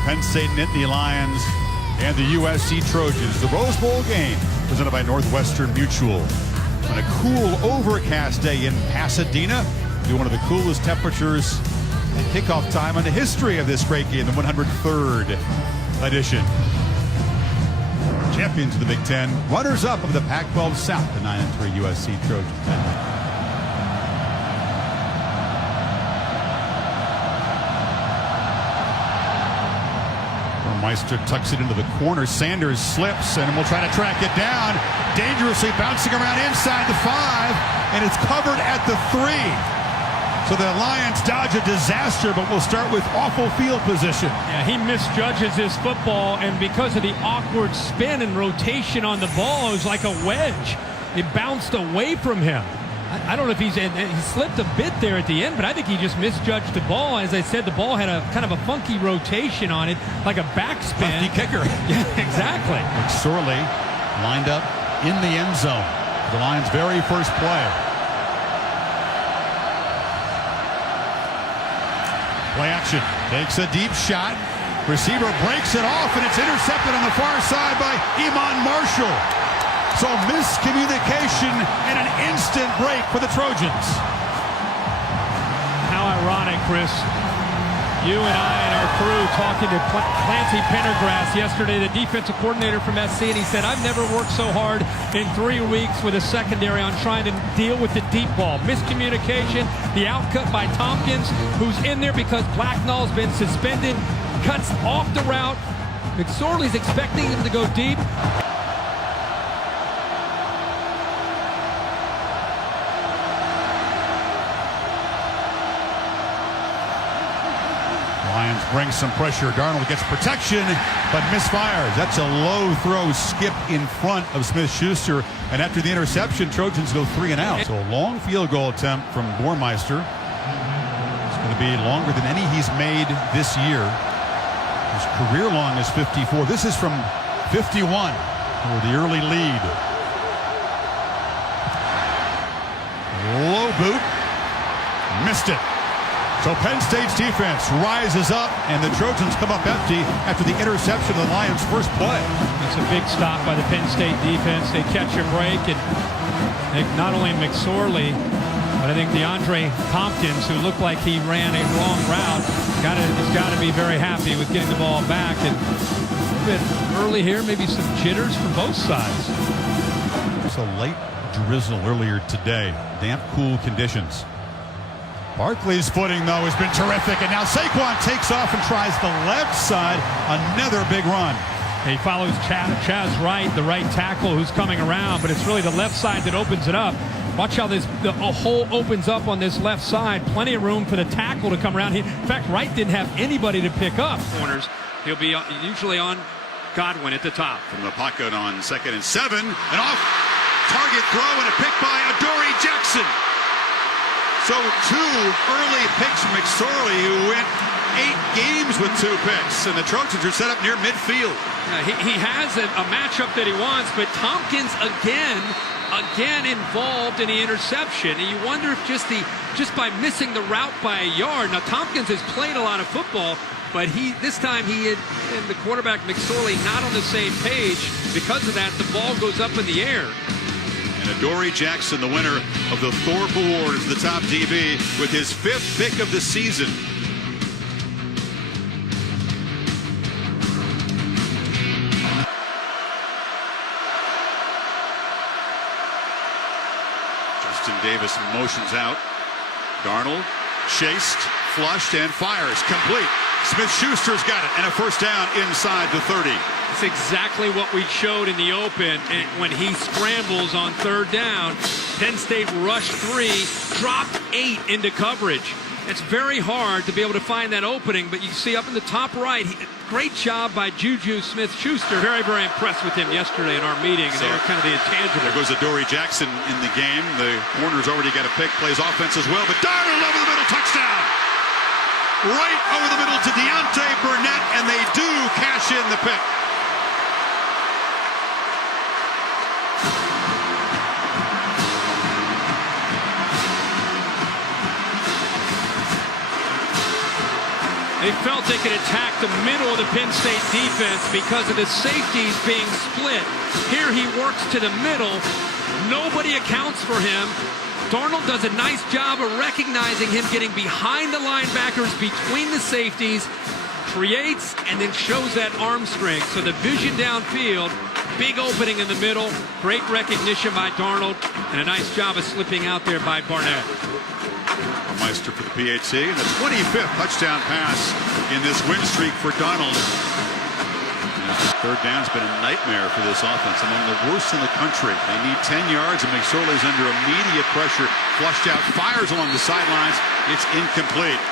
Penn State Nittany Lions and the USC Trojans. The Rose Bowl game presented by Northwestern Mutual. On a cool, overcast day in Pasadena, be one of the coolest temperatures at kickoff time in the history of this great game, the 103rd edition. Champions of the Big Ten, runners-up of the Pac-12 South, the 9-3 USC Trojans. Meister tucks it into the corner. Sanders slips and will try to track it down. Dangerously bouncing around inside the 5, and it's covered at the 3. So the Lions dodge a disaster, but we'll start with awful field position. Yeah, he misjudges his football, and because of the awkward spin and rotation on the ball, it was like a wedge. It bounced away from him. I don't know if he slipped a bit there at the end, but I think he just misjudged the ball. As I said, the ball had a kind of a funky rotation on it, like a backspin. Lefty kicker. Yeah, exactly. McSorley lined up in the end zone. The Lions' very first play. Play action. Takes a deep shot. Receiver breaks it off, and it's intercepted on the far side by Iman Marshall. So miscommunication and an instant break for the Trojans. How ironic, Chris. You and I and our crew talking to Clancy Pendergrass yesterday, the defensive coordinator from SC, and he said, I've never worked so hard in 3 weeks with a secondary on trying to deal with the deep ball. Miscommunication, the outcut by Tompkins, who's in there because Blacknall's been suspended, cuts off the route. McSorley's expecting him to go deep. Lions bring some pressure. Darnold gets protection, but misfires. That's a low throw skip in front of Smith-Schuster. And after the interception, Trojans go 3 and out. So a long field goal attempt from Bormeister. It's going to be longer than any he's made this year. His career long is 54. This is from 51 for the early lead. Low boot. Missed it. So Penn State's defense rises up, and the Trojans come up empty after the interception of the Lions' first play. It's a big stop by the Penn State defense. They catch a break, and not only McSorley, but I think DeAndre Tompkins, who looked like he ran a wrong route, has got to be very happy with getting the ball back. And a little bit early here, maybe some jitters from both sides. So late drizzle earlier today, damp, cool conditions. Barkley's footing, though, has been terrific, and now Saquon takes off and tries the left side. Another big run. He follows Chaz Wright, the right tackle, who's coming around, but it's really the left side that opens it up. Watch how the hole opens up on this left side. Plenty of room for the tackle to come around. In fact, Wright didn't have anybody to pick up. Corners. He'll be usually on Godwin at the top. From the pocket on 2nd and 7, an off-target throw and a pick by Adoree Jackson. So 2 early picks from McSorley, who went 8 games with 2 picks, and the Trojans are set up near midfield. He has a matchup that he wants, but Tompkins again involved in the interception. And you wonder if just by missing the route by a yard. Now Tompkins has played a lot of football, but this time he and the quarterback McSorley not on the same page. Because of that, the ball goes up in the air. And Adoree Jackson, the winner of the Thorpe Award, is the top DB with his 5th pick of the season. Justin Davis motions out. Darnold chased, flushed, and fires. Complete. Smith-Schuster's got it, and a first down inside the 30. It's exactly what we showed in the open, and when he scrambles on 3rd down. Penn State rushed 3, dropped 8 into coverage. It's very hard to be able to find that opening, but you see up in the top right, great job by Juju Smith-Schuster. Very, very impressed with him yesterday in our meeting. So, they're kind of the intangible. There goes Adoree Jackson in the game. The corner's already got a pick, plays offense as well, but Darnold over the middle, touchdown! Right over the middle to Deontay Burnett, and they do cash in the pick. They felt they could attack the middle of the Penn State defense because of the safeties being split. Here he works to the middle. Nobody accounts for him. Darnold does a nice job of recognizing him, getting behind the linebackers, between the safeties, creates and then shows that arm strength. So the vision downfield, big opening in the middle, great recognition by Darnold, and a nice job of slipping out there by Barnett. Meister for the PHC, and the 25th touchdown pass in this win streak for Darnold. Third down's been a nightmare for this offense, among the worst in the country. They need 10 yards, and McSorley's under immediate pressure. Flushed out, fires along the sidelines. It's incomplete.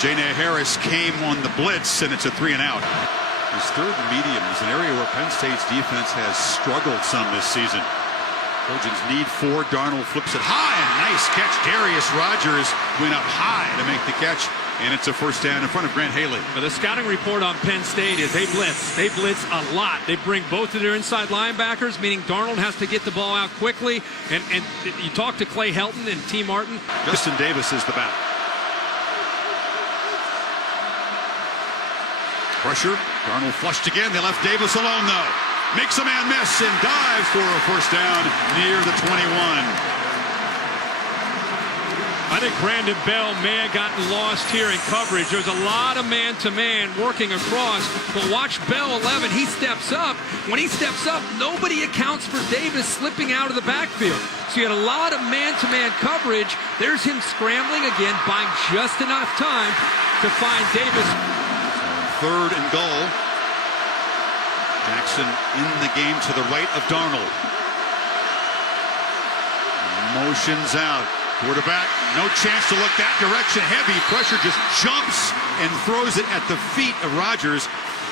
Janae Harris came on the blitz, and it's a 3-and-out. His third medium is an area where Penn State's defense has struggled some this season. Trojans need 4. Darnold flips it high, and nice catch. Darius Rogers went up high to make the catch, and it's a first down in front of Grant Haley. Well, the scouting report on Penn State is they blitz. They blitz a lot. They bring both of their inside linebackers, meaning Darnold has to get the ball out quickly. And you talk to Clay Helton and T. Martin. Justin Davis is the back. Pressure. Darnold flushed again. They left Davis alone, though. Makes a man miss and dives for a first down near the 21. I think Brandon Bell may have gotten lost here in coverage. There's a lot of man-to-man working across. But watch Bell 11. He steps up. When he steps up, nobody accounts for Davis slipping out of the backfield. So you had a lot of man-to-man coverage. There's him scrambling again, buying just enough time to find Davis. Third and goal. Jackson in the game to the right of Darnold. Motions out. Quarterback, no chance to look that direction. Heavy pressure, just jumps and throws it at the feet of Rogers.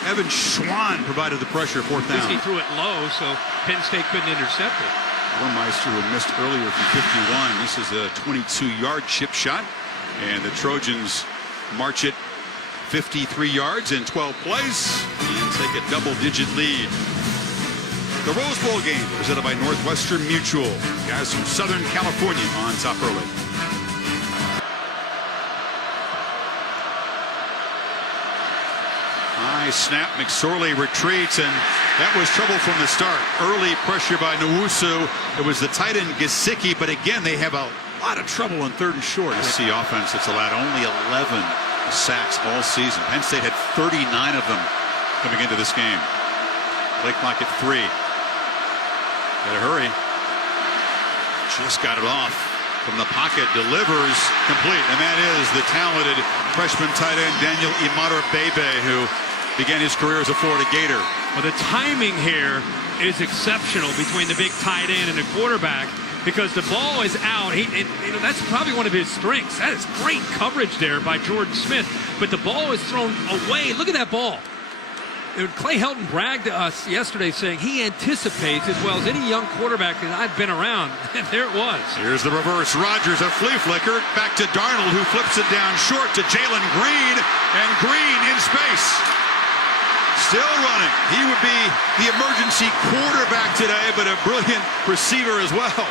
Evan Schwann provided the pressure, fourth down. He threw it low, so Penn State couldn't intercept it. Meister, who missed earlier from 51. This is a 22-yard chip shot, and the Trojans march it 53 yards in 12 plays and take a double-digit lead. The Rose Bowl game presented by Northwestern Mutual. Guys from Southern California on top early. High snap. McSorley retreats, and that was trouble from the start. Early pressure by Nwosu. It was the tight end Gesicki, but again, they have a lot of trouble on third and short. USC offense that's allowed only 11 sacks all season. Penn State had 39 of them coming into this game. Play clock at 3. Gotta hurry. Just got it off from the pocket. Delivers complete, and that is the talented freshman tight end Daniel Imara-Bebe, who began his career as a Florida Gator. Well, the timing here is exceptional between the big tight end and the quarterback, because the ball is out. That's probably one of his strengths. That is great coverage there by Jordan Smith, but the ball is thrown away. Look at that ball. Clay Helton bragged to us yesterday saying he anticipates as well as any young quarterback that I've been around. And there it was. Here's the reverse. Rogers, a flea flicker. Back to Darnold, who flips it down short to Jalen Green. And Green in space. Still running. He would be the emergency quarterback today, but a brilliant receiver as well.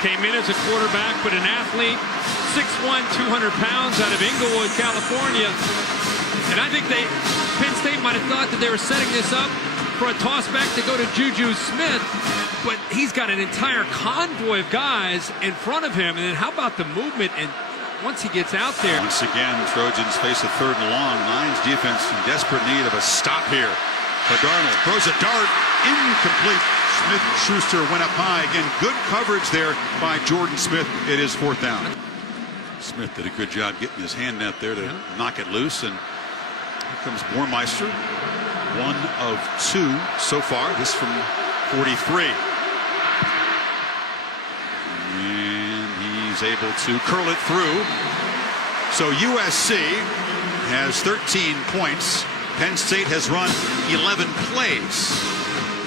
Came in as a quarterback, but an athlete. 6'1", 200 pounds, out of Inglewood, California. And I think Penn State might have thought that they were setting this up for a tossback to go to Juju Smith, but he's got an entire convoy of guys in front of him. And then how about the movement? And once he gets out there. Once again, Trojans face a third and long. Lions defense in desperate need of a stop here. But Darnold throws a dart, incomplete. Smith-Schuster went up high. Again, good coverage there by Jordan Smith. It is fourth down. Smith did a good job getting his hand out there to knock it loose. And here comes Bormeister. 1 of 2 so far. This from 43. And he's able to curl it through. So USC has 13 points. Penn State has run 11 plays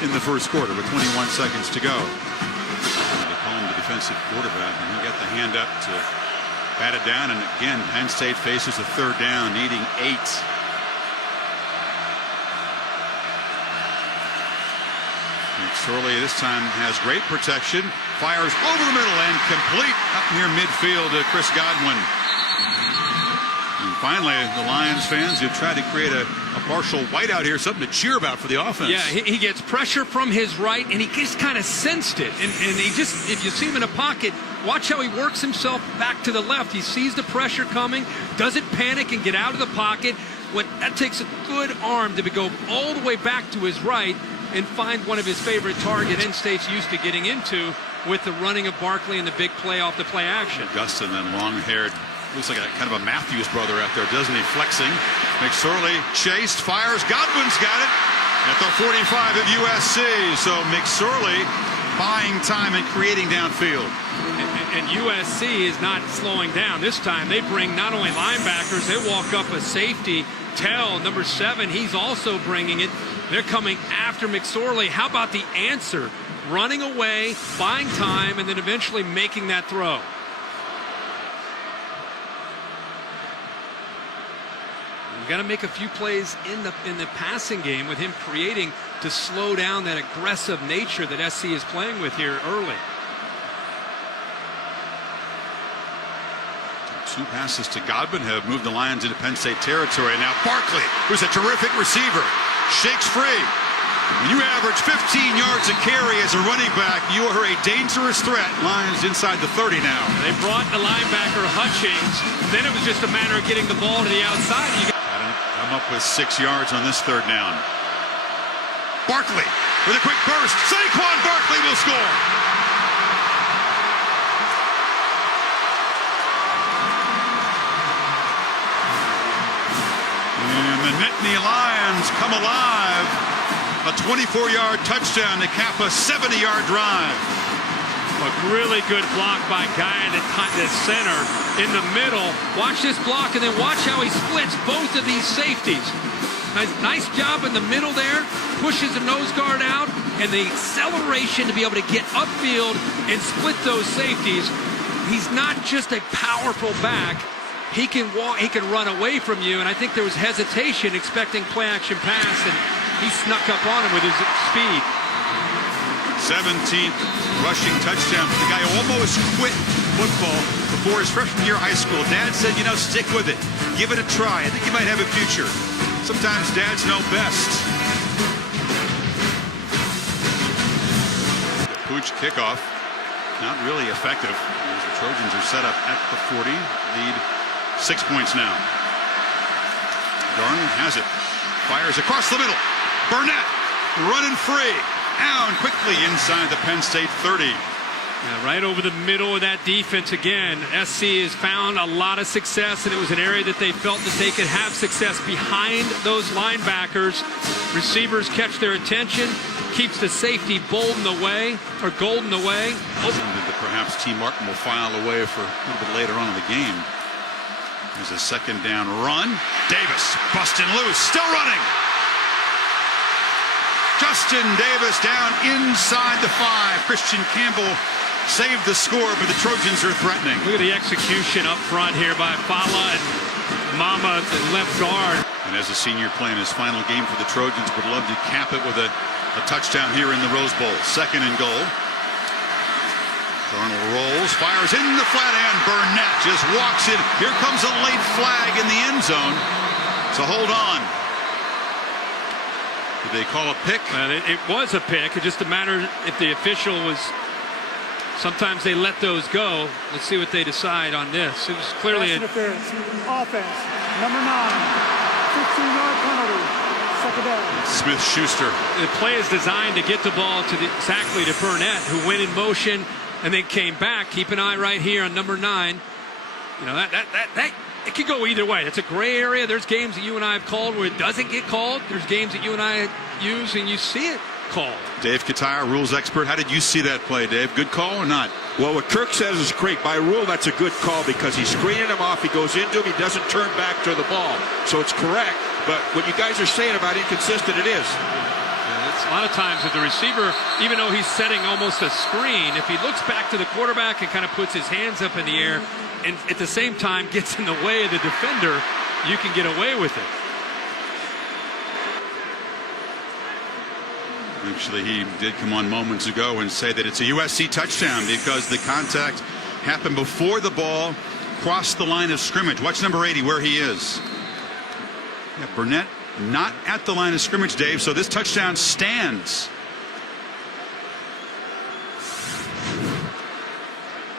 in the first quarter with 21 seconds to go. They call him the defensive quarterback, and he got the hand up to bat it down. And again, Penn State faces a third down, needing 8. McSorley this time has great protection, fires over the middle and complete up near midfield to Chris Godwin. And finally, the Lions fans who tried to create a partial whiteout here, something to cheer about for the offense. Yeah, he gets pressure from his right, and he just kind of sensed it. And he just, if you see him in a pocket, watch how he works himself back to the left. He sees the pressure coming, doesn't panic and get out of the pocket. That takes a good arm to go all the way back to his right and find one of his favorite targets. Penn State's used to getting into with the running of Barkley and the big play off the play action. Augustin, then long-haired, looks like a kind of a Matthews brother out there, doesn't he? Flexing. McSorley chased, fires. Godwin's got it at the 45 of USC. So McSorley buying time and creating downfield. And USC is not slowing down. This time they bring not only linebackers, they walk up a safety. Tell, number 7, he's also bringing it. They're coming after McSorley. How about the answer? Running away, buying time, and then eventually making that throw. Got to make a few plays in the passing game with him creating to slow down that aggressive nature that SC is playing with here early. 2 passes to Godwin have moved the Lions into Penn State territory. Now Barkley, who's a terrific receiver, shakes free. When you average 15 yards a carry as a running back, you are a dangerous threat. Lions inside the 30 now. They brought the linebacker Hutchings. Then it was just a matter of getting the ball to the outside. Come up with 6 yards on this 3rd down. Barkley with a quick burst. Saquon Barkley will score. And the Nittany Lions come alive. A 24-yard touchdown to cap a 70-yard drive. A really good block by Guy in the center. In the middle, watch this block and then watch how he splits both of these safeties. Nice job in the middle there, pushes the nose guard out, and the acceleration to be able to get upfield and split those safeties. He's not just a powerful back. He can walk, he can run away from you, and I think there was hesitation expecting play action pass, and he snuck up on him with his speed. 17th rushing touchdown for the guy who almost quit football before his freshman year of high school. Dad said, you know, stick with it. Give it a try. I think you might have a future. Sometimes dads know best. The Pooch kickoff, not really effective. As the Trojans are set up at the 40. Lead 6 points now. Darnold has it. Fires across the middle. Burnett running free. Down quickly inside the Penn State 30. Yeah, right over the middle of that defense again. SC has found a lot of success, and it was an area that they felt that they could have success behind those linebackers. Receivers catch their attention, keeps the safety golden away. That perhaps T. Martin will file away for a little bit later on in the game. There's a 2nd down run. Davis busting loose, still running. Justin Davis down inside the 5. Christian Campbell saved the score, but the Trojans are threatening. Look at the execution up front here by Fala and Mama, the left guard. And as a senior playing his final game for the Trojans, would love to cap it with a touchdown here in the Rose Bowl. 2nd and goal. Darnold rolls, fires in the flat end. Burnett just walks it. Here comes a late flag in the end zone. So hold on. Did they call a pick? It was a pick. It's just a matter if the official was. Sometimes they let those go. Let's see what they decide on this. It was clearly interference. Offense. Number 9. 15-yard penalty. 2nd down. Smith-Schuster. The play is designed to get the ball to exactly to Burnett, who went in motion and then came back. Keep an eye right here on number 9. You know that. It could go either way. It's a gray area. There's games that you and I have called where it doesn't get called. There's games that you and I use and you see it called. Dave Kataya, rules expert. How did you see that play, Dave? Good call or not? Well, what Kirk says is great. By rule, that's a good call because he's screening him off. He goes into him. He doesn't turn back to the ball. So it's correct. But what you guys are saying about inconsistent, it is. It's a lot of times with the receiver, even though he's setting almost a screen, if he looks back to the quarterback and kind of puts his hands up in the air and at the same time gets in the way of the defender, you can get away with it. Actually, he did come on moments ago and say that it's a USC touchdown because the contact happened before the ball across the line of scrimmage. Watch number 80 where he is. Yeah, Burnett not at the line of scrimmage, Dave, so this touchdown stands.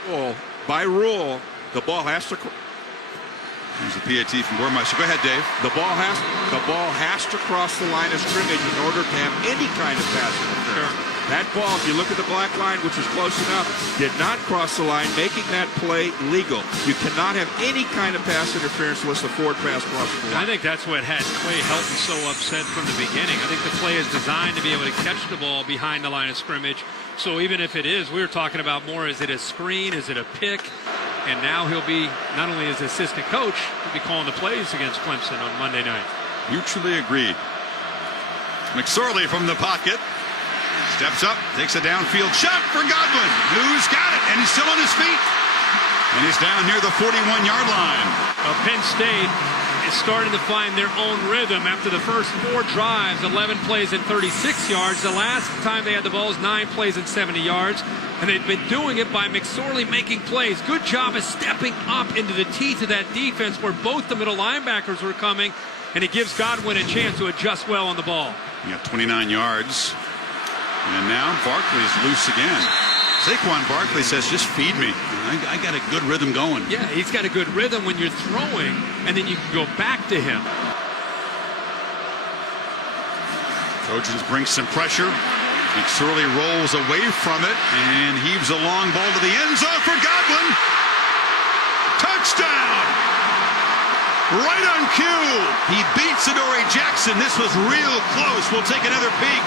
Well, by rule, the ball has to. There's a PAT from Gormeister. Go ahead, Dave. The ball has to cross the line of scrimmage in order to have any kind of pass interference. Sure. That ball, if you look at the black line, which was close enough, did not cross the line, making that play legal. You cannot have any kind of pass interference unless the forward pass crosses the line. I think that's what had Clay Helton so upset from the beginning. I think the play is designed to be able to catch the ball behind the line of scrimmage. So even if it is, we were talking about more, is it a screen, is it a pick? And now he'll be, not only as assistant coach, he'll be calling the plays against Clemson on Monday night. Mutually agreed. McSorley from the pocket. Steps up, takes a downfield shot for Godwin. Who's got it? And he's still on his feet. And he's down near the 41-yard line. Penn State is starting to find their own rhythm after the first 4 drives, 11 plays and 36 yards. The last time they had the ball was 9 plays and 70 yards. And they've been doing it by McSorley making plays. Good job of stepping up into the teeth of that defense where both the middle linebackers were coming. And it gives Godwin a chance to adjust well on the ball. He got 29 yards. And now Barkley's loose again. Saquon Barkley says, just feed me. I got a good rhythm going. Yeah, he's got a good rhythm when you're throwing, and then you can go back to him. Trojans bring some pressure. McSorley rolls away from it and heaves a long ball to the end zone for Godwin. Touchdown! Right on cue. He beats Adoree Jackson. This was real close. We'll take another peek.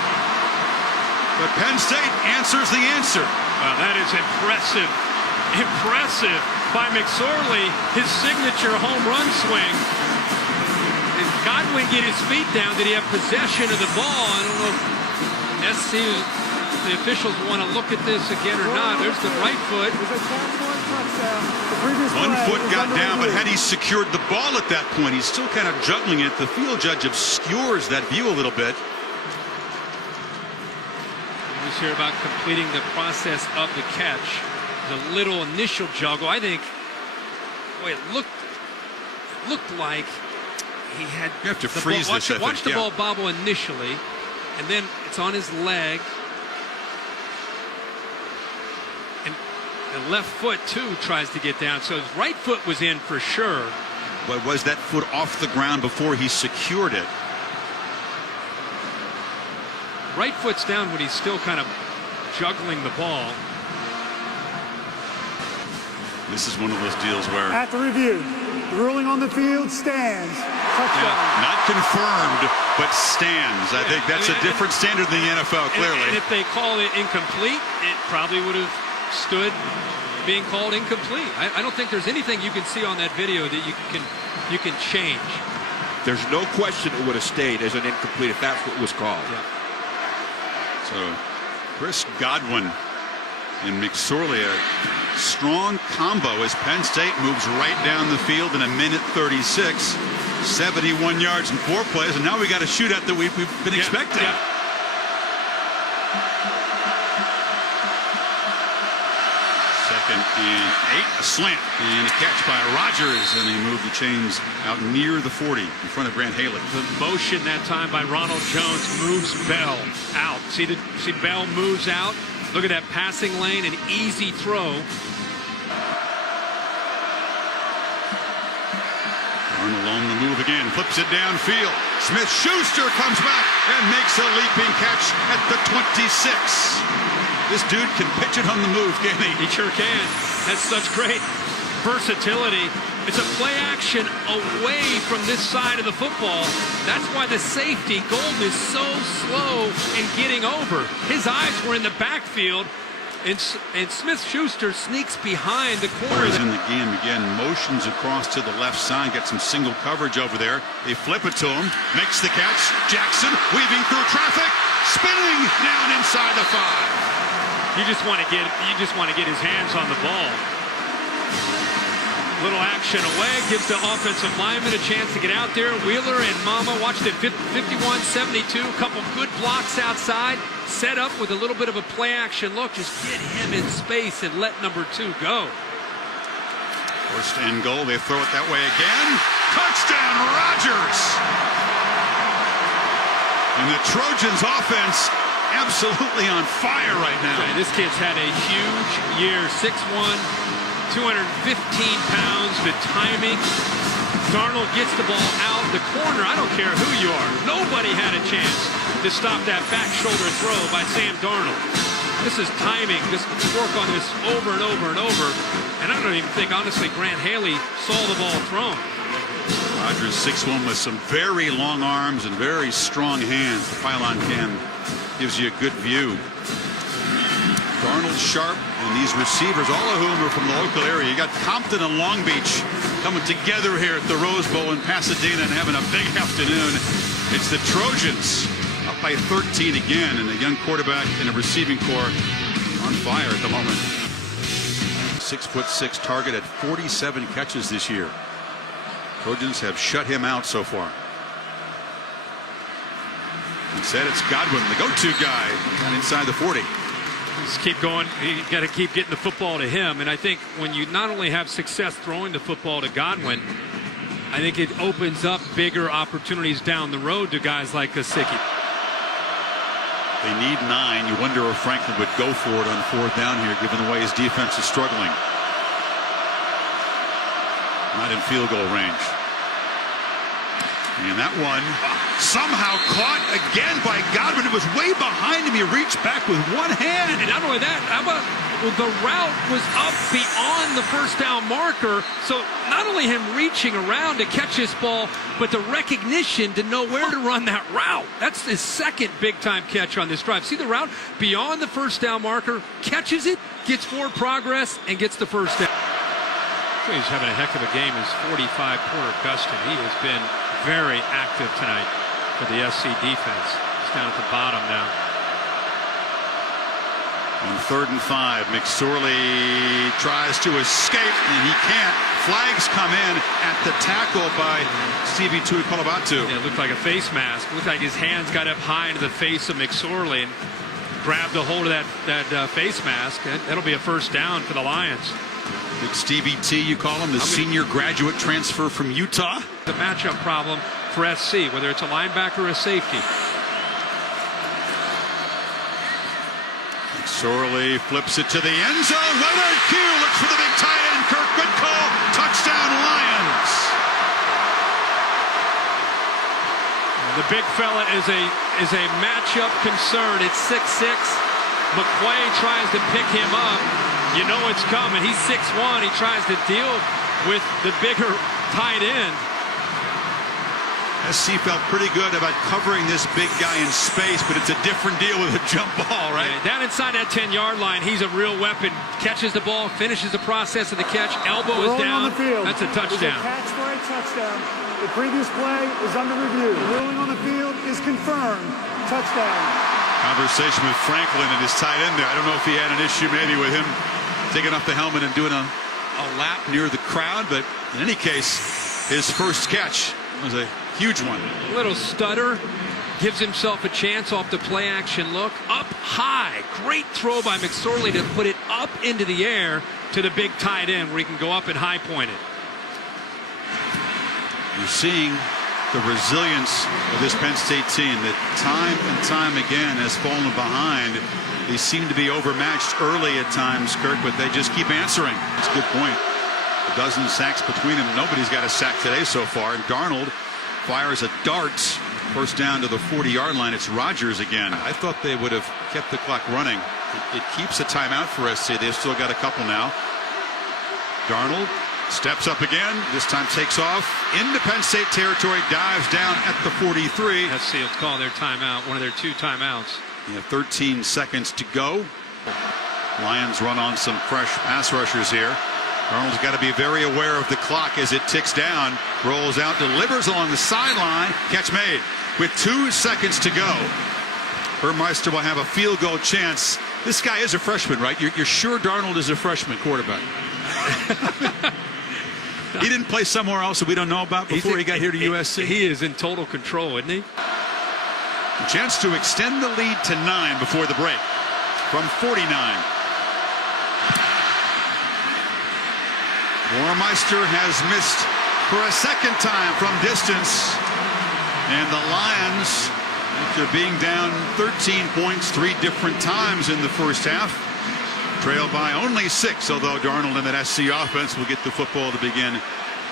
But Penn State answers the answer. Well, that is impressive. Impressive by McSorley. His signature home run swing. Did Godwin get his feet down? Did he have possession of the ball? I don't know if SC, the officials want to look at this again or not. There's the right foot. One foot got down, but had he secured the ball at that point, he's still kind of juggling it. The field judge obscures that view a little bit. Here about completing the process of the catch. The little initial juggle. I think, boy, it looked like he had. You have to freeze this. Watch the ball bobble initially, and then it's on his leg, and the left foot too tries to get down. So his right foot was in for sure. But was that foot off the ground before he secured it? Right foot's down when he's still kind of juggling the ball. This is one of those deals where... At the review, the ruling on the field stands. Touchdown. Yeah, not confirmed, but stands. I think that's a different standard than the NFL, clearly. And if they call it incomplete, it probably would have stood being called incomplete. I don't think there's anything you can see on that video that you can change. There's no question it would have stayed as an incomplete if that's what was called. Yeah. So Chris Godwin and McSorley, a strong combo as Penn State moves right down the field in a minute 36, 71 yards and 4 plays, and now we got a shootout that we've been expecting. Yeah. Second and 8, a slant and a catch by Rogers, and they move the chains out near the 40 in front of Grant Haley. The motion that time by Ronald Jones moves Bell out. See Bell moves out. Look at that passing lane, an easy throw. Arnold on the move again, flips it downfield. Smith-Schuster comes back and makes a leaping catch at the 26. This dude can pitch it on the move, can he? He sure can. That's such great versatility. It's a play action away from this side of the football. That's why the safety, Golden, is so slow in getting over. His eyes were in the backfield, and Smith-Schuster sneaks behind the corner. He's in the game again, motions across to the left side, got some single coverage over there. They flip it to him, makes the catch. Jackson weaving through traffic, spinning down inside the 5. You just want to get his hands on the ball. Little action away, gives the offensive lineman a chance to get out there. Wheeler and Mama watched it 51-72. A couple good blocks outside. Set up with a little bit of a play action look. Just get him in space and let number 2 go. First and goal. They throw it that way again. Touchdown, Rodgers! And the Trojans offense absolutely on fire right now. This kid's had a huge year. 6'1", 215 pounds. The timing. Darnold gets the ball out the corner. I don't care who you are. Nobody had a chance to stop that back shoulder throw by Sam Darnold. This is timing. Just work on this over and over and over. And I don't even think, honestly, Grant Haley saw the ball thrown. Rodgers 6'1" with some very long arms and very strong hands. The pylon cam gives you a good view. Darnold, Sharp, and these receivers, all of whom are from the local area. You got Compton and Long Beach coming together here at the Rose Bowl in Pasadena and having a big afternoon. It's the Trojans up by 13 again, and a young quarterback and a receiving corps on fire at the moment. 6'6" target at 47 catches this year. Trojans have shut him out so far. Instead, it's Godwin, the go-to guy, and inside the 40. Just keep going. You got to keep getting the football to him. And I think when you not only have success throwing the football to Godwin, I think it opens up bigger opportunities down the road to guys like Gesicki. They need 9. You wonder if Franklin would go for it on 4th down here, given the way his defense is struggling. Not in field goal range. And that one somehow caught again by Godwin. It was way behind him. He reached back with one hand. And not only that, how about the route was up beyond the first down marker. So not only him reaching around to catch this ball, but the recognition to know where to run that route. That's his second big-time catch on this drive. See the route beyond the first down marker, catches it, gets forward progress, and gets the first down. So he's having a heck of a game as 45 Porter Gustin. He has been very active tonight for the SC defense. He's down at the bottom now. On 3rd and 5, McSorley tries to escape, and he can't. Flags come in at the tackle by Stevie Tuikolabatu. Yeah, it looked like a face mask. It looked like his hands got up high into the face of McSorley and grabbed a hold of that face mask. That'll be a first down for the Lions. Big Stevie T, you call him, the senior graduate transfer from Utah. The matchup problem for SC, whether it's a linebacker or a safety. McSorley flips it to the end zone. Leonard Q looks for the big tight end. Kirk, good call. Touchdown, Lions. The big fella is a matchup concern. It's 6'6". McQuay tries to pick him up. You know it's coming. He's 6'1". He tries to deal with the bigger tight end. SC felt pretty good about covering this big guy in space, but it's a different deal with a jump ball, right? Yeah, down inside that 10-yard line, he's a real weapon. Catches the ball, finishes the process of the catch. Elbow is down. On the field. That's a touchdown. A catch for a touchdown. The previous play is under review. The ruling on the field is confirmed. Touchdown. Conversation with Franklin and his tight end there. I don't know if he had an issue maybe with him taking off the helmet and doing a lap near the crowd, but in any case, his first catch was a huge one. A little stutter, gives himself a chance off the play action look. Up high, great throw by McSorley to put it up into the air to the big tight end where he can go up and high point it. You're seeing the resilience of this Penn State team that time and time again has fallen behind. They seem to be overmatched early at times, Kirk, but they just keep answering. That's a good point. A dozen sacks between them. Nobody's got a sack today so far. And Darnold fires a dart. First down to the 40-yard line. It's Rodgers again. I thought they would have kept the clock running. It keeps a timeout for SC. They've still got a couple now. Darnold steps up again. This time takes off into Penn State territory. Dives down at the 43. SC will call their timeout. One of their 2 timeouts. 13 seconds to go. Lions run on some fresh pass rushers here. Darnold's got to be very aware of the clock as it ticks down. Rolls out, delivers along the sideline. Catch made with 2 seconds to go. Burmeister will have a field goal chance. This guy is a freshman, right? You're sure Darnold is a freshman quarterback? He didn't play somewhere else that we don't know about before he got here to USC. He is in total control, isn't he? A chance to extend the lead to 9 before the break from 49. Warmeister has missed for a second time from distance. And the Lions, after being down 13 points 3 different times in the first half, trailed by only 6, although Darnold and that SC offense will get the football to begin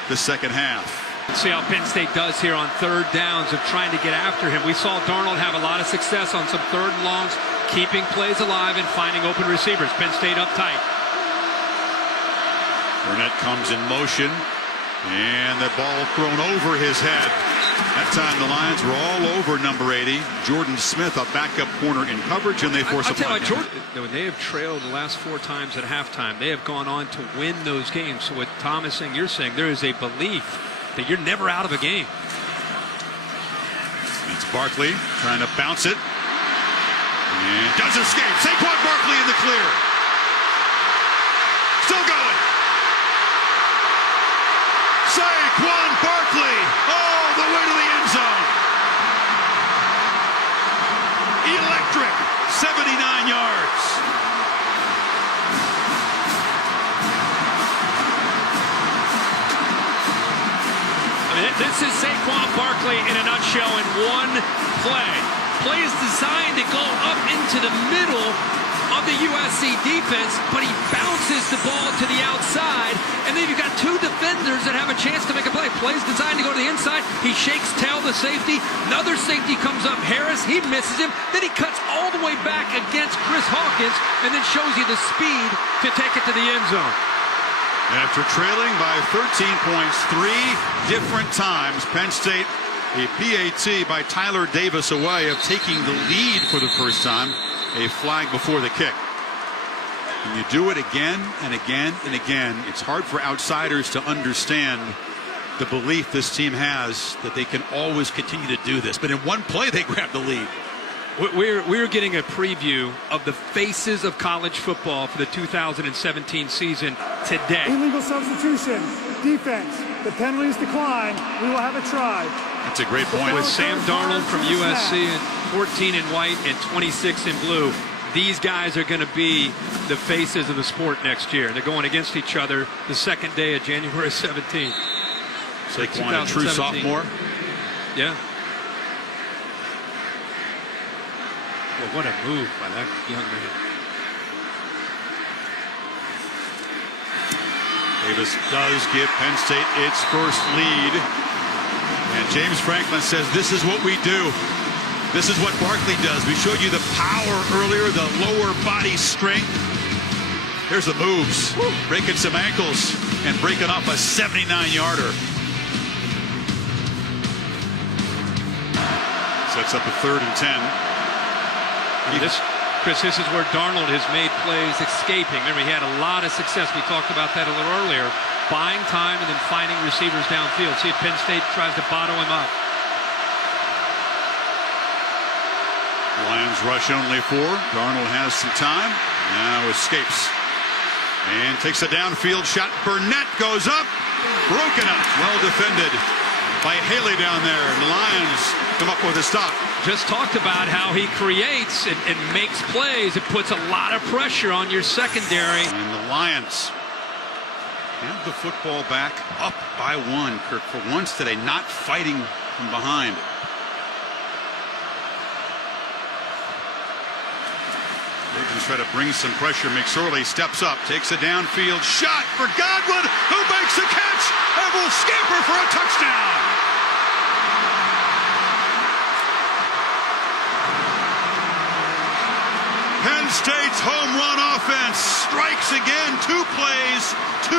the second half. Let's see how Penn State does here on third downs of trying to get after him. We saw Darnold have a lot of success on some third and longs, keeping plays alive and finding open receivers. Penn State up tight. Burnett comes in motion, and the ball thrown over his head. That time the Lions were all over number 80, Jordan Smith, a backup corner in coverage, and they force a punt. When they have trailed the last 4 times at halftime, they have gone on to win those games. So what Tom is saying, you're saying there is a belief that you're never out of a game. It's Barkley trying to bounce it, and does escape. Saquon Barkley in the clear. Still going. Saquon Barkley all the way to the end zone. Electric, 79 yards. This is Saquon Barkley in a nutshell in one play. Play is designed to go up into the middle of the USC defense, but he bounces the ball to the outside, and then you've got 2 defenders that have a chance to make a play. Play's designed to go to the inside. He shakes tail the safety. Another safety comes up, Harris. He misses him. Then he cuts all the way back against Chris Hawkins, and then shows you the speed to take it to the end zone. After trailing by 13 points 3 different times, Penn State, a PAT by Tyler Davis away of taking the lead for the first time. A flag before the kick. When you do it again and again and again, it's hard for outsiders to understand the belief this team has that they can always continue to do this. But in one play, they grab the lead. We're getting a preview of the faces of college football for the 2017 season today. Illegal substitution, defense, the penalties decline, we will have a try. That's a great point. With Sam Darnold from USC and 14 in white and 26 in blue, these guys are going to be the faces of the sport next year. They're going against each other the second day of January 17th. Saquon, a true sophomore. Yeah. Well, what a move by that young man. Davis does give Penn State its first lead. And James Franklin says this is what we do. This is what Barkley does. We showed you the power earlier, the lower body strength. Here's the moves. Breaking some ankles and breaking off a 79-yarder. Sets up a 3rd and 10. Chris, this is where Darnold has made plays escaping. Remember, he had a lot of success. We talked about that a little earlier. Buying time and then finding receivers downfield. See if Penn State tries to bottle him up. Lions rush only 4. Darnold has some time. Now escapes. And takes a downfield shot. Burnett goes up. Broken up. Well defended by Haley down there. And the Lions come up with a stop. Just talked about how he creates and makes plays. It puts a lot of pressure on your secondary. And the Lions have the football back up by 1. Kirk, for once today, not fighting from behind. Trojans try to bring some pressure. McSorley steps up, takes a downfield shot for Godwin, who makes the catch and will scamper for a touchdown. Penn State's home run offense strikes again. 2 plays, 2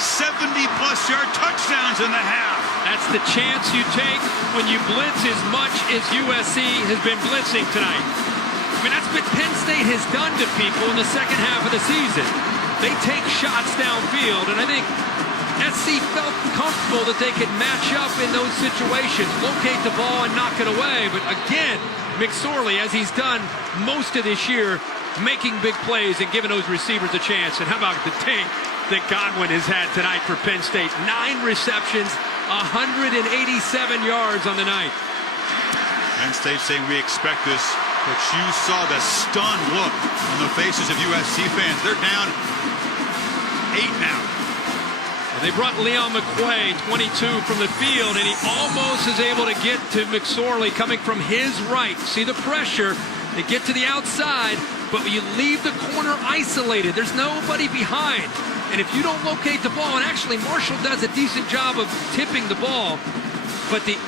70-plus yard touchdowns in the half. That's the chance you take when you blitz as much as USC has been blitzing tonight. I mean, that's what Penn State has done to people in the second half of the season. They take shots downfield, and I think SC felt comfortable that they could match up in those situations, locate the ball and knock it away. But again, McSorley, as he's done most of this year, making big plays and giving those receivers a chance. And how about the tank that Godwin has had tonight for Penn State? 9 receptions, 187 yards on the night. Penn State saying we expect this, but you saw the stunned look on the faces of USC fans. They're down 8 now. They brought Leon McQuay, 22, from the field, and he almost is able to get to McSorley coming from his right. See the pressure. They get to the outside, but you leave the corner isolated. There's nobody behind. And if you don't locate the ball, and actually Marshall does a decent job of tipping the ball, but the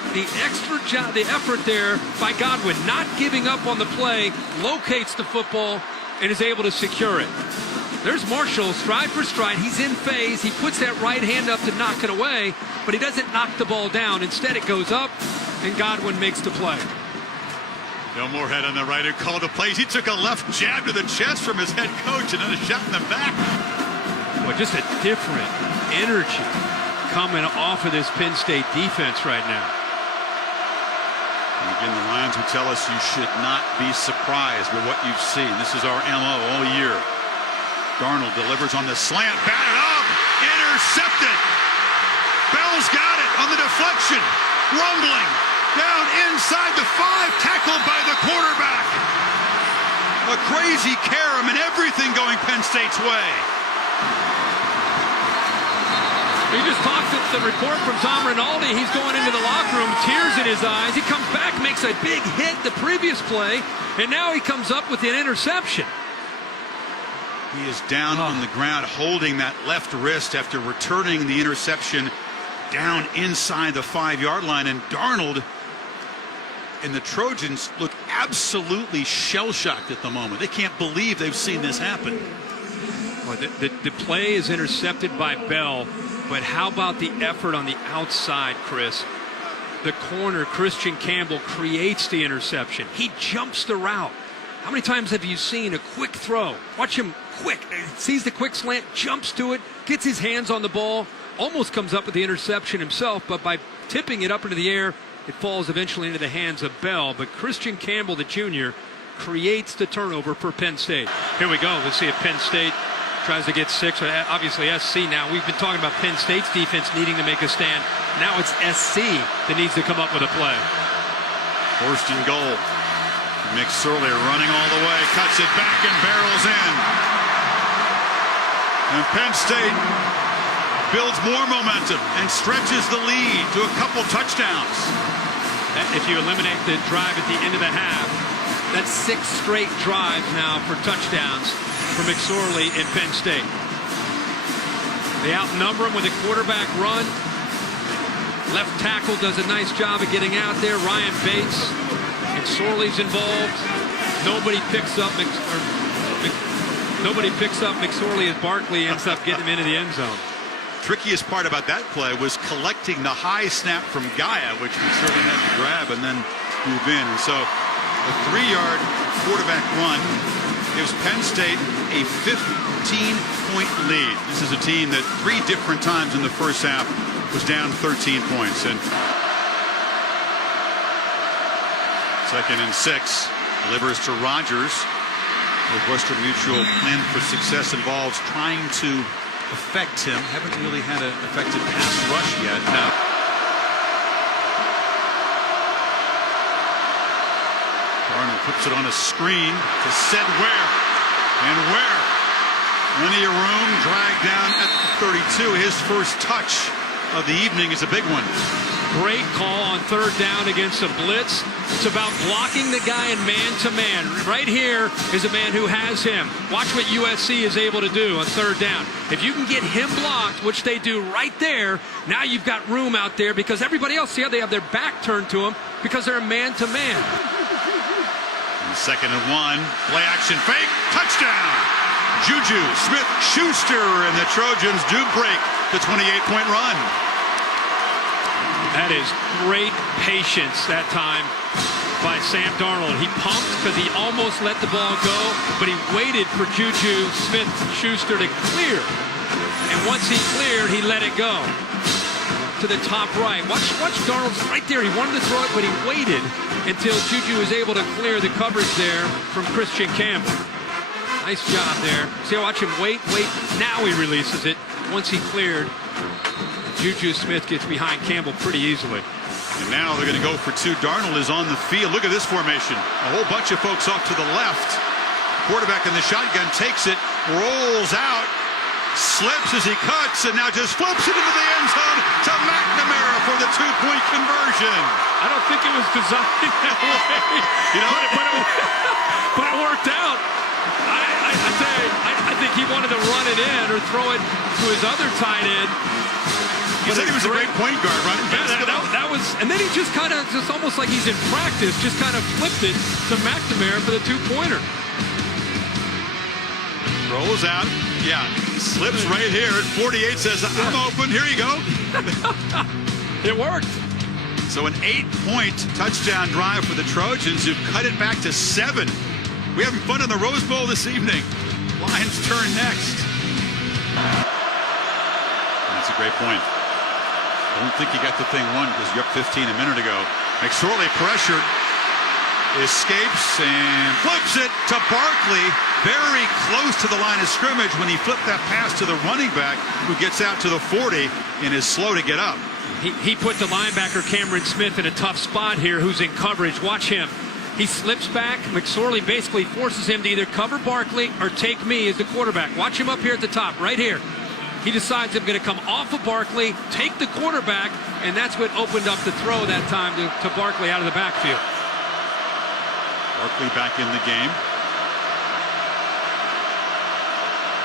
extra job, the effort there by Godwin, not giving up on the play, locates the football and is able to secure it. There's Marshall, stride for stride. He's in phase. He puts that right hand up to knock it away, but he doesn't knock the ball down. Instead, it goes up, and Godwin makes the play. Bill Moorhead on the right who called the plays. He took a left jab to the chest from his head coach and then a shot in the back. Well, just a different energy coming off of this Penn State defense right now. And again, the Lions who tell us you should not be surprised with what you've seen. This is our MO all year. Darnold delivers on the slant, batted up, intercepted. Bell's got it on the deflection, rumbling down inside the 5, tackled by the quarterback. A crazy carom and everything going Penn State's way. He just talked at the report from Tom Rinaldi. He's going into the locker room, tears in his eyes. He comes back, makes a big hit the previous play, and now he comes up with an interception. He is down on the ground holding that left wrist after returning the interception down inside the 5-yard line. And Darnold and the Trojans look absolutely shell-shocked at the moment. They can't believe they've seen this happen. Well, the play is intercepted by Bell, but how about the effort on the outside, Chris? The corner, Christian Campbell, creates the interception. He jumps the route. How many times have you seen a quick throw? Watch him quick. Sees the quick slant, jumps to it, gets his hands on the ball, almost comes up with the interception himself, but by tipping it up into the air, it falls eventually into the hands of Bell. But Christian Campbell, the junior, creates the turnover for Penn State. Here we go. Let's see if Penn State tries to get 6. Obviously, SC now. We've been talking about Penn State's defense needing to make a stand. Now it's SC that needs to come up with a play. First and goal. McSorley running all the way, cuts it back and barrels in. And Penn State builds more momentum and stretches the lead to a couple touchdowns. If you eliminate the drive at the end of the half, that's 6 straight drives now for touchdowns for McSorley and Penn State. They outnumber him with a quarterback run. Left tackle does a nice job of getting out there. Ryan Bates. McSorley's involved. Nobody picks up McSorley as Barkley ends up getting him into the end zone. Trickiest part about that play was collecting the high snap from Gaia, which McSorley had to grab and then move in. And so a 3-yard quarterback run gives Penn State a 15-point lead. This is a team that 3 different times in the first half was down 13 points. And 2nd and 6, delivers to Rogers. Western Mutual plan for success involves trying to affect him. Haven't really had an effective pass rush yet. No. Darnold puts it on a screen to set Ware. And Ware, plenty of room, dragged down at the 32. His first touch of the evening is a big one. Great call on 3rd down against a blitz. It's about blocking the guy in man-to-man. Right here is a man who has him. Watch what USC is able to do on 3rd down. If you can get him blocked, which they do right there, now you've got room out there because everybody else, see how they have their back turned to him because they're a man-to-man. 2nd and 1, play action fake, touchdown! Juju Smith-Schuster and the Trojans do break the 28-point run. That is great patience that time by Sam Darnold. He pumped because he almost let the ball go, but he waited for Juju Smith-Schuster to clear. And once he cleared, he let it go to the top right. Watch Darnold's right there. He wanted to throw it, but he waited until Juju was able to clear the coverage there from Christian Campbell. Nice job there. See, watch him wait. Now he releases it. Once he cleared, Juju Smith gets behind Campbell pretty easily. And now they're going to go for 2. Darnold is on the field. Look at this formation. A whole bunch of folks off to the left. Quarterback in the shotgun takes it, rolls out, Slips as he cuts and now just flips it into the end zone to McNamara for the 2-point conversion. I don't think it was designed that way. You know, but it worked out. I think he wanted to run it in or throw it to his other tight end. I think he was a great point guard running basketball. That was, and then he just kind of, just almost like he's in practice, just kind of flipped it to McNamara for the 2-pointer. Rolls out. Yeah, slips right here. And 48 says, I'm open. Here you go. It worked. So an 8-point touchdown drive for the Trojans, who've cut it back to 7. We're having fun in the Rose Bowl this evening. Lions turn next. That's a great point. I don't think he got the thing won because you're up 15 a minute ago. McSorley pressured, escapes and flips it to Barkley. Very close to the line of scrimmage when he flipped that pass to the running back, who gets out to the 40 and is slow to get up. He put the linebacker Cameron Smith in a tough spot here, who's in coverage. Watch him. He slips back. McSorley basically forces him to either cover Barkley or take me as the quarterback. Watch him up here at the top, right here. He decides I'm going to come off of Barkley, take the quarterback, and that's what opened up the throw that time to Barkley out of the backfield. Barkley back in the game.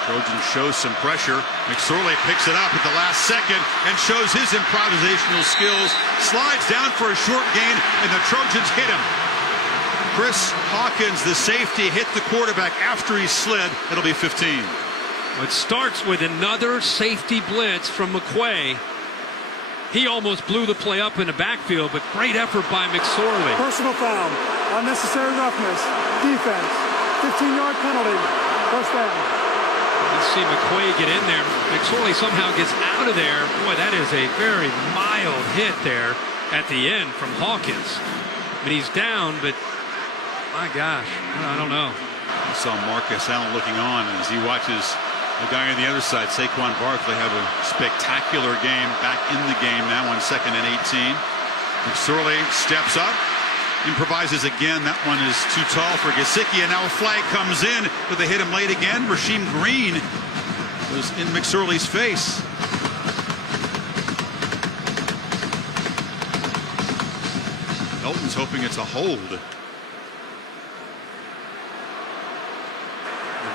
Trojans shows some pressure. McSorley picks it up at the last second and shows his improvisational skills. Slides down for a short gain, and the Trojans hit him. Chris Hawkins, the safety, hit the quarterback after he slid. It'll be 15. It starts with another safety blitz from McQuay. He almost blew the play up in the backfield, but great effort by McSorley. Personal foul, unnecessary roughness, defense, 15-yard penalty, first down. Let's see McQuay get in there. McSorley somehow gets out of there. Boy, that is a very mild hit there at the end from Hawkins. I mean, he's down, but my gosh, I don't know. I saw Marcus Allen looking on as he watches the guy on the other side, Saquon Barkley, have a spectacular game, back in the game now on 2nd and 18. McSorley steps up, improvises again. That one is too tall for Gesicki, and now a flag comes in, but they hit him late again. Rasheem Green was in McSorley's face. Elton's hoping it's a hold.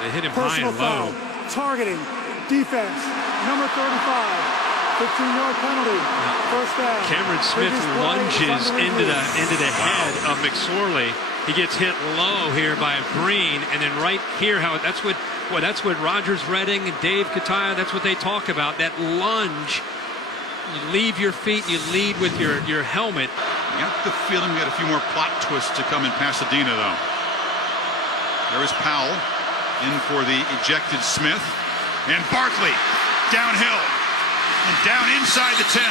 They hit him high and low. Targeting, defense, number 35, 15-yard penalty, first down. Cameron Smith lunges into the head of McSorley. He gets hit low here by Green, and then right here, that's what Rogers Redding and Dave Kataya, that's what they talk about, that lunge. You leave your feet, you lead with your helmet. I got the feeling we got a few more plot twists to come in Pasadena, though. There is Powell in for the ejected Smith, and Barkley downhill and down inside the 10.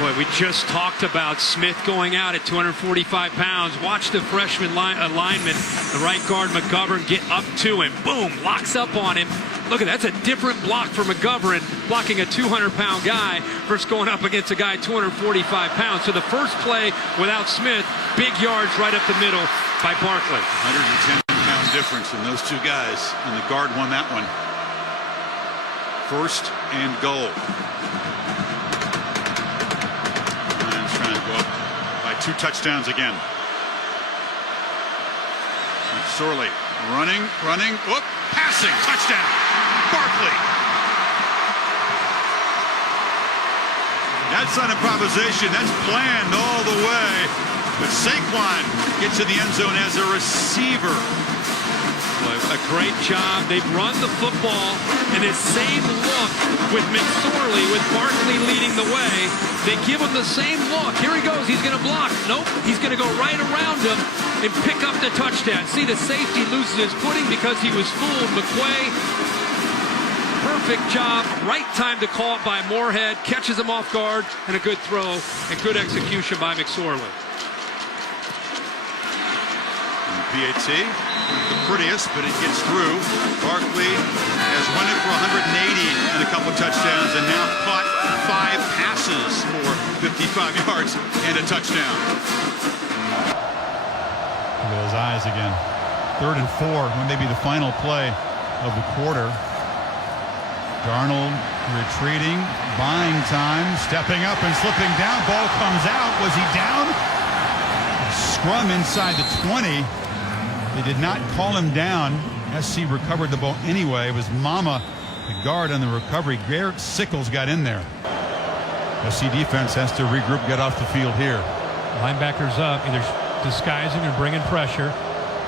Boy, we just talked about Smith going out at 245 pounds. Watch the freshman alignment, the right guard McGovern, get up to him. Boom, locks up on him. Look at that, that's a different block for McGovern, blocking a 200-pound guy versus going up against a guy 245 pounds. So the first play without Smith, big yards right up the middle by Barkley. 110-pound difference in those two guys, and the guard won that one. First and goal. Lions trying to go up by 2 touchdowns again. McSorley running, whoop, passing, touchdown, Barkley. That's not improvisation, that's planned all the way. But Saquon gets in the end zone as a receiver. A great job. They've run the football in the same look with McSorley, with Barkley leading the way. They give him the same look. Here he goes. He's going to block. Nope. He's going to go right around him and pick up the touchdown. See, the safety loses his footing because he was fooled. McQuay, perfect job. Right time to call it by Moorhead. Catches him off guard, and a good throw and good execution by McSorley. PAT, the prettiest, but it gets through. Barkley has run it for 180 and a couple touchdowns, and now caught 5 passes for 55 yards and a touchdown. Look at those eyes again. 3rd and 4, when may be the final play of the quarter. Darnold retreating, buying time, stepping up and slipping down. Ball comes out. Was he down? Scrum inside the 20. They did not call him down. SC recovered the ball anyway. It was Mama, the guard on the recovery. Garrett Sickles got in there. SC defense has to regroup, get off the field here. Linebackers up, either disguising or bringing pressure.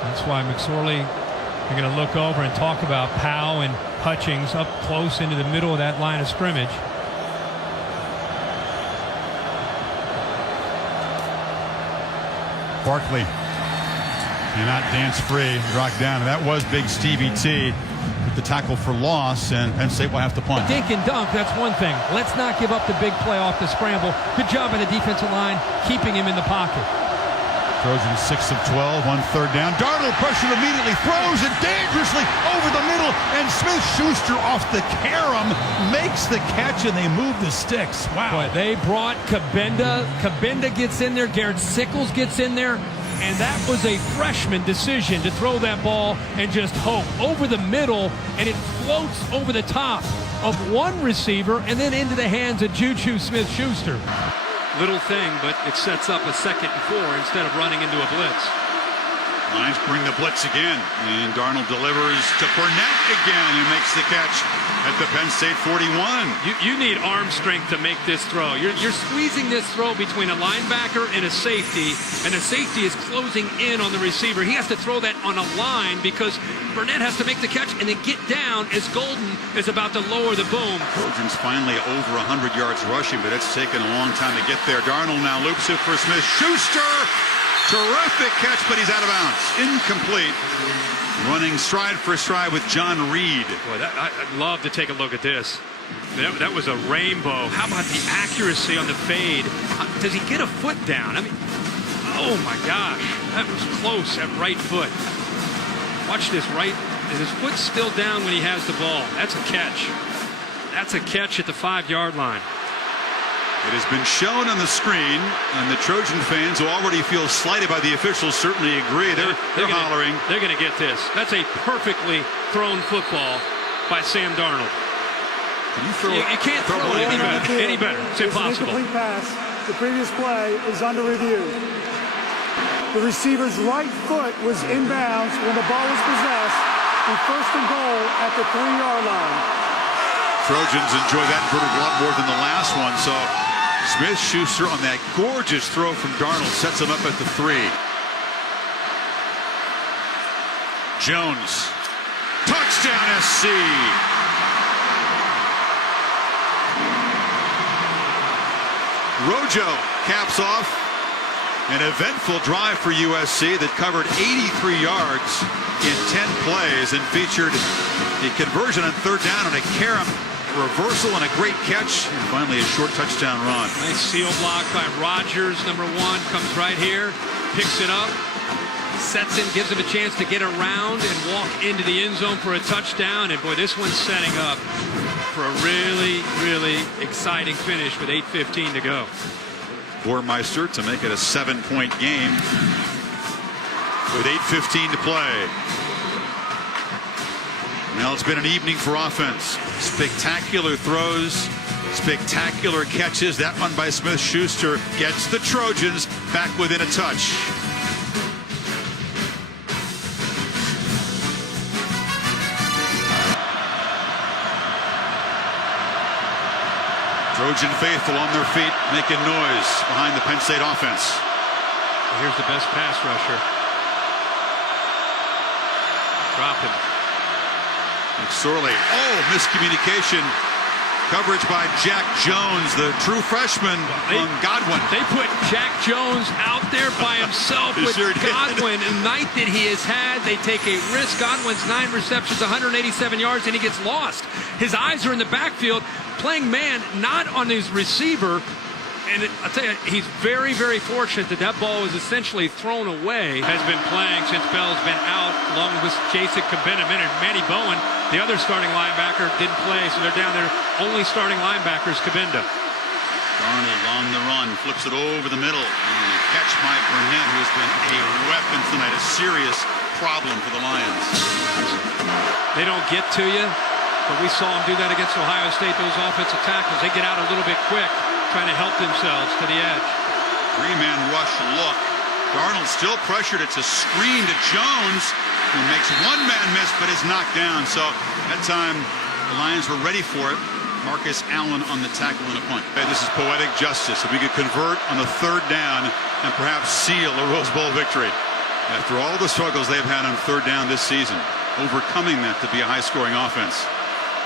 That's why McSorley, you're going to look over and talk about Powell and Hutchings up close into the middle of that line of scrimmage. Barkley cannot dance free, rocked down. And that was big Stevie T with the tackle for loss, and Penn State will have to punt. Dink and dunk, that's one thing. Let's not give up the big play off the scramble. Good job on the defensive line, keeping him in the pocket. Trojans 6 of 12 on third down. Darnold pressured immediately, throws it dangerously over the middle, and Smith-Schuster off the carom makes the catch, and they move the sticks. Wow. Boy, they brought Kabenda. Kabenda gets in there. Garrett Sickles gets in there. And that was a freshman decision to throw that ball and just hope over the middle, and it floats over the top of one receiver and then into the hands of Juju Smith-Schuster. Little thing, but it sets up a 2nd and 4 instead of running into a blitz. Lions bring the blitz again, and Darnold delivers to Burnett again, who makes the catch at the Penn State 41. You need arm strength to make this throw. You're squeezing this throw between a linebacker and a safety, and the safety is closing in on the receiver. He has to throw that on a line because Burnett has to make the catch and then get down as Golden is about to lower the boom. Trojans finally over 100 yards rushing, but it's taken a long time to get there. Darnold now loops it for Smith-Schuster. Terrific catch, but he's out of bounds. Incomplete. Running stride for stride with John Reed. Boy, I'd love to take a look at this. That was a rainbow. How about the accuracy on the fade? Does he get a foot down? I mean, oh my gosh, that was close at right foot. Watch this right. Is his foot still down when he has the ball? That's a catch. That's a catch at the 5-yard line. It has been shown on the screen, and the Trojan fans who already feel slighted by the officials certainly agree. They're hollering. They're going to get this. That's a perfectly thrown football by Sam Darnold. Can you throw? You can't throw it any better. It's impossible. Incomplete pass. The previous play is under review. The receiver's right foot was inbounds when the ball was possessed, and 1st and goal at the 3-yard line. Trojans enjoy that verdict a lot more than the last one. So Smith-Schuster on that gorgeous throw from Darnold sets him up at the 3. Jones. Touchdown SC. Rojo caps off an eventful drive for USC that covered 83 yards in 10 plays and featured a conversion on third down on a carom reversal and a great catch, and finally a short touchdown run. Nice seal block by Rodgers, number 1, comes right here, picks it up, sets in, gives him a chance to get around and walk into the end zone for a touchdown. And boy, this one's setting up for a really, really exciting finish with 8:15 to go. Boermeister to make it a 7-point game with 8:15 to play. Now it's been an evening for offense. Spectacular throws, spectacular catches. That one by Smith-Schuster gets the Trojans back within a touch. Trojan faithful on their feet, making noise behind the Penn State offense. Here's the best pass rusher. Drop him. McSorley. Oh, miscommunication. Coverage by Jack Jones, the true freshman on Godwin. They put Jack Jones out there by himself with sure Godwin. A night that he has had. They take a risk. Godwin's 9 receptions, 187 yards, and he gets lost. His eyes are in the backfield, playing man, not on his receiver. And I'll tell you, he's very, very fortunate that that ball was essentially thrown away. Has been playing since Bell's been out, along with Jason Kabenda and Manny Bowen. The other starting linebacker didn't play, so they're down there. Only starting linebackers, Kabenda. Darnold on the run, flips it over the middle. And a catch by Burnett, who's been a weapon tonight, a serious problem for the Lions. They don't get to you. But we saw him do that against Ohio State. Those offensive tackles, they get out a little bit quick, trying to help themselves to the edge. Three-man rush look. Darnold still pressured. It's a screen to Jones, who makes one man miss but is knocked down. So that time the Lions were ready for it. Marcus Allen on the tackle and a punt. Hey, this is poetic justice. If we could convert on the third down and perhaps seal a Rose Bowl victory. After all the struggles they've had on third down this season, overcoming that to be a high-scoring offense.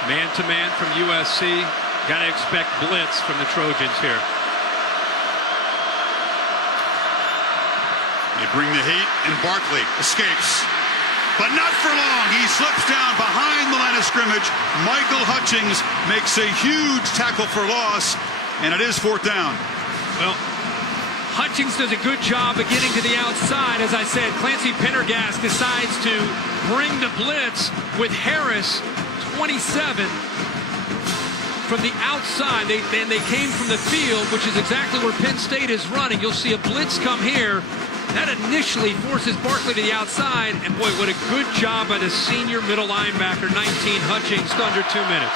Man-to-man from USC. Got to expect blitz from the Trojans here. They bring the heat, and Barkley escapes. But not for long. He slips down behind the line of scrimmage. Michael Hutchings makes a huge tackle for loss, and it is fourth down. Well, Hutchings does a good job of getting to the outside. As I said, Clancy Pendergast decides to bring the blitz with Harris, 27, from the outside. They came from the field, which is exactly where Penn State is running. You'll see a blitz come here. That initially forces Barkley to the outside, and boy, what a good job by the senior middle linebacker, 19, Hutchings, under 2 minutes.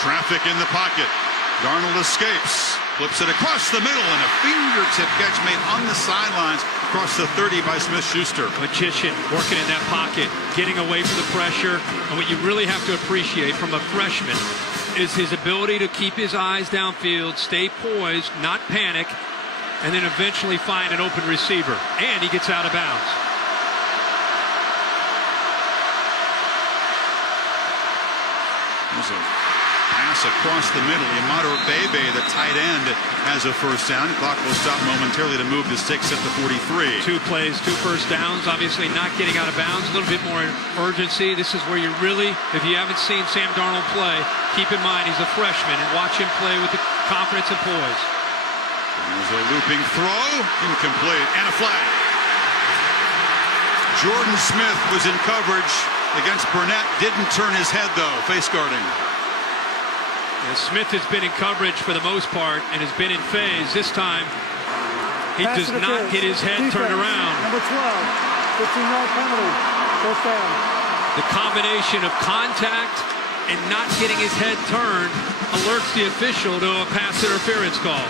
Traffic in the pocket. Darnold escapes, flips it across the middle, and a fingertip catch made on the sidelines across the 30 by Smith-Schuster. Magician working in that pocket, getting away from the pressure, and what you really have to appreciate from a freshman is his ability to keep his eyes downfield, stay poised, not panic, and then eventually find an open receiver. And he gets out of bounds. There's a pass across the middle. Yamato Bebe, the tight end, has a first down. Clock will stop momentarily to move the sticks at the 43. 2 plays, 2 first downs. Obviously not getting out of bounds. A little bit more urgency. This is where you really, if you haven't seen Sam Darnold play, keep in mind he's a freshman and watch him play with the confidence and poise. There's a looping throw, incomplete, and a flag. Jordan Smith was in coverage against Burnett, didn't turn his head though, face guarding. And Smith has been in coverage for the most part and has been in phase. This time he does not get his head turned around. Number 12, 15-yard penalty, first down. The combination of contact and not getting his head turned alerts the official to a pass interference call.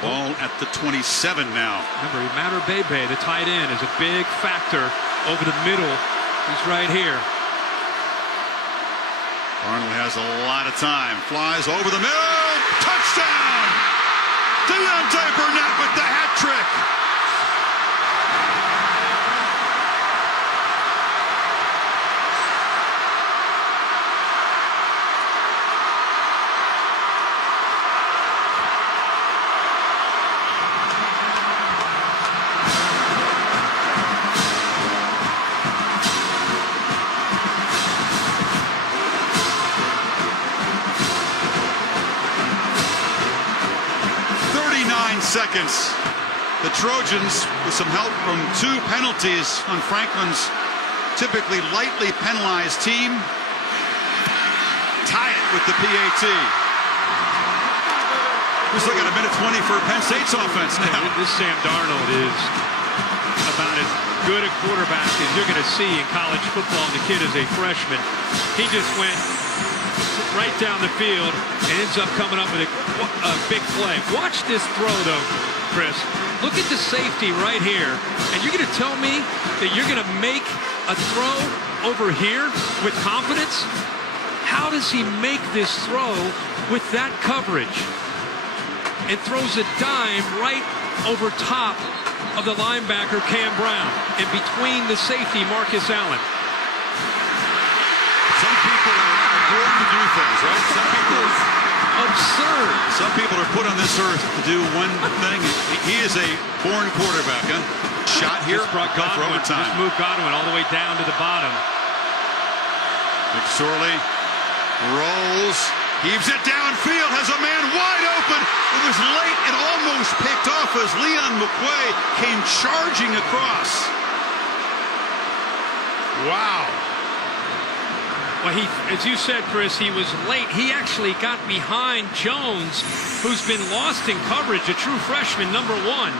Ball at the 27 now. Remember, Matter Bebe, the tight end, is a big factor over the middle. He's right here. Arnold has a lot of time. Flies over the middle. Touchdown! Deontay Burnett with the hat trick. Seconds. The Trojans, with some help from 2 penalties on Franklin's typically lightly penalized team, tie it with the PAT. We still got a minute 20 for Penn State's offense now. This Sam Darnold is about as good a quarterback as you're going to see in college football. The kid is a freshman. He just went right down the field and ends up coming up with a big play. Watch this throw, though, Chris. Look at the safety right here. And you're going to tell me that you're going to make a throw over here with confidence? How does he make this throw with that coverage? And throws a dime right over top of the linebacker, Cam Brown, and between the safety, Marcus Allen. Some people are born to do things, right? Some people absurd. Some people are put on this earth to do one thing. He is a born quarterback, huh? Shot here, Just brought go for Godwin. overtime. Just moved Godwin all the way down to the bottom. McSorley rolls, heaves it downfield, has a man wide open. It was late and almost picked off as Leon McQuay came charging across. Wow. Well, as you said, Chris, he was late. He actually got behind Jones, who's been lost in coverage, a true freshman, number 1.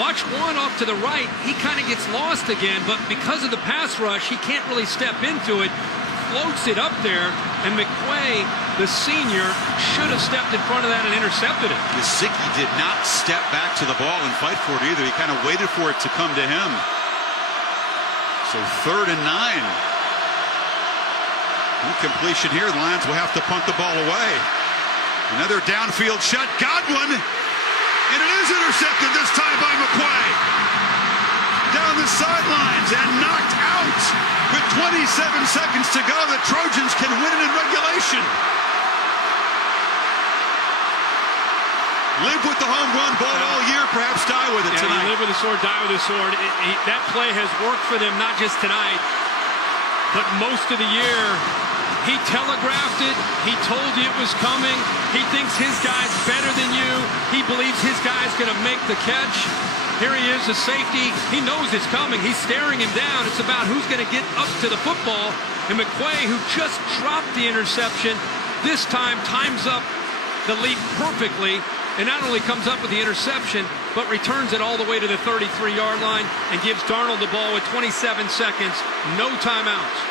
Watch one off to the right. He kind of gets lost again, but because of the pass rush, he can't really step into it. Floats it up there, and McQuay, the senior, should have stepped in front of that and intercepted it. Gesicki did not step back to the ball and fight for it either. He kind of waited for it to come to him. So 3rd and 9. Incompletion here. The Lions will have to punt the ball away. Another downfield shot. Godwin. And it is intercepted this time by McQuay. Down the sidelines and knocked out. With 27 seconds to go, the Trojans can win it in regulation. Live with the home run ball all year, perhaps die with it tonight. Live with the sword, die with the sword. That play has worked for them, not just tonight, but most of the year. He telegraphed it. He told you it was coming. He thinks his guy's better than you. He believes his guy's going to make the catch. Here he is, the safety. He knows it's coming. He's staring him down. It's about who's going to get up to the football. And McQuay, who just dropped the interception, this time times up the lead perfectly, and not only comes up with the interception, but returns it all the way to the 33-yard line and gives Darnold the ball with 27 seconds, no timeouts.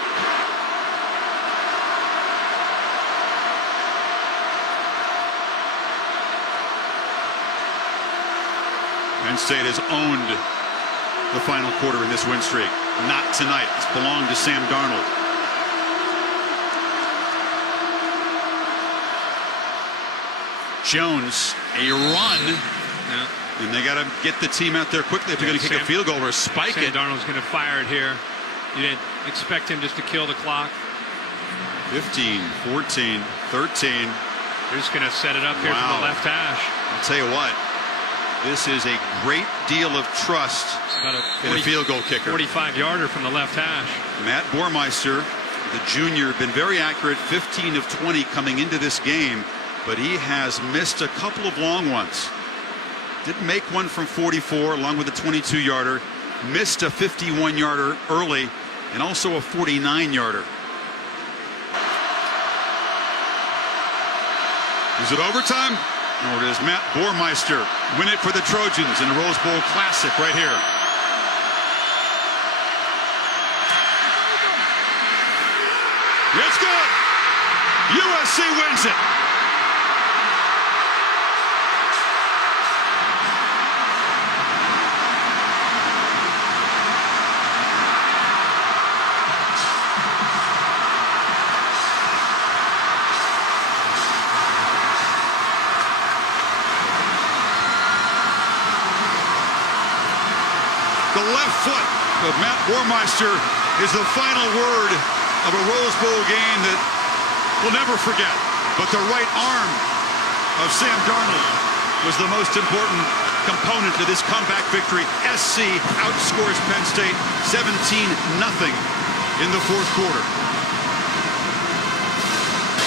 Penn State has owned the final quarter in this win streak. Not tonight. It's belonged to Sam Darnold. Jones, a run. Yeah. And they got to get the team out there quickly if they're going to kick a field goal or spike it. Darnold's going to fire it here. You didn't expect him just to kill the clock. 15, 14, 13. They're just going to set it up here from the left hash. I'll tell you what. This is a great deal of trust in a field goal kicker. 45-yarder from the left hash. Matt Bormeister, the junior, been very accurate, 15 of 20 coming into this game, but he has missed a couple of long ones. Didn't make one from 44 along with a 22-yarder. Missed a 51-yarder early and also a 49-yarder. Is it overtime? Or does Matt Bormeister win it for the Trojans in a Rose Bowl Classic right here? It's good. USC wins it. The left foot of Matt Bormeister is the final word of a Rose Bowl game that we'll never forget. But the right arm of Sam Darnold was the most important component to this comeback victory. SC outscores Penn State 17-0 in the fourth quarter.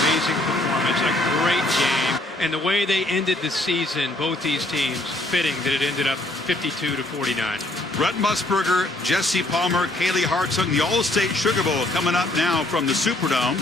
Amazing performance, a great game. And the way they ended the season, both these teams, fitting that it ended up 52-49. Brett Musburger, Jesse Palmer, Kaylee Hartung, the All-State Sugar Bowl coming up now from the Superdome.